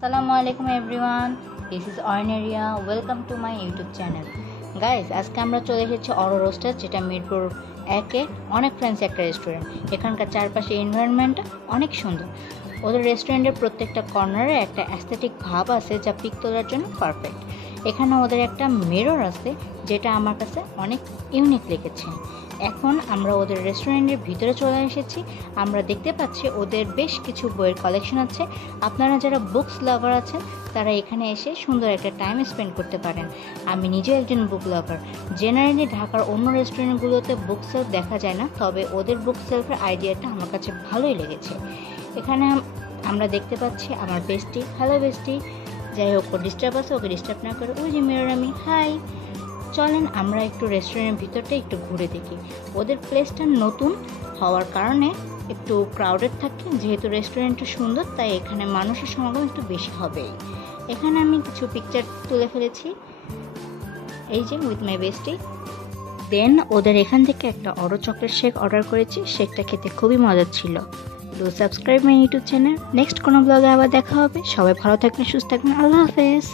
আসসালামু আলাইকুম everyone, this is অর্নেরিয়া। Welcome to my YouTube channel. Guys, আজকে আমরা চলে এসেছি অরো রোস্টার, যেটা মিরপুর একে অনেক ফ্রেন্ডস একটা রেস্টুরেন্ট। এখানকার চারপাশে এনভায়রনমেন্টটা অনেক সুন্দর। ওদের রেস্টুরেন্টের প্রত্যেকটা কর্নারে একটা অ্যাস্থেটিক ভাব আছে, যা পিক তোলার জন্য পারফেক্ট। এখানে ওদের একটা মিরর আছে, যেটা আমার কাছে অনেক ইউনিক লেগেছে। এখন আমরা ওদের রেস্টুরেন্টের ভিতরে চলে এসেছি। আমরা দেখতে পাচ্ছি ওদের বেশ কিছু বইয়ের কালেকশন আছে। আপনারা যারা বুকস লাভার আছেন, তারা এখানে এসে সুন্দর একটা টাইম স্পেন্ড করতে পারেন। আমি নিজেও একজন বুক লাভার। জেনারেলি ঢাকার অন্য রেস্টুরেন্টগুলোতে বুক সেলফ দেখা যায় না, তবে ওদের বুক সেলফের আইডিয়াটা আমার কাছে ভালোই লেগেছে। এখানে আমরা দেখতে পাচ্ছি আমার বেস্টি। হ্যালো বেস্টি। যাই হোক, ও ডিস্টার্ব আছে, ওকে ডিস্টার্ব না করে ওই যে মিরর আমি হাই। চলেন আমরা একটু রেস্টুরেন্টের ভিতরটা একটু ঘুরে দেখি। ওদের প্লেসটা নতুন হওয়ার কারণে একটু ক্রাউডেড থাকে। যেহেতু রেস্টুরেন্টটা সুন্দর, তাই এখানে মানুষের সমাগম একটু বেশি হবেই। এখানে আমি কিছু পিকচার তুলে ফেলেছি, এই যে উইথ মাই বেস্টি। দেন ওদের এখান থেকে একটা অরো চকলেট শেক অর্ডার করেছি। শেকটা খেতে খুবই মজার ছিল। Do subscribe my YouTube channel. Next কোনো ব্লগে আবার দেখা হবে। সবাই ভালো থাকবেন, সুস্থ থাকবেন। আল্লাহ হাফেজ।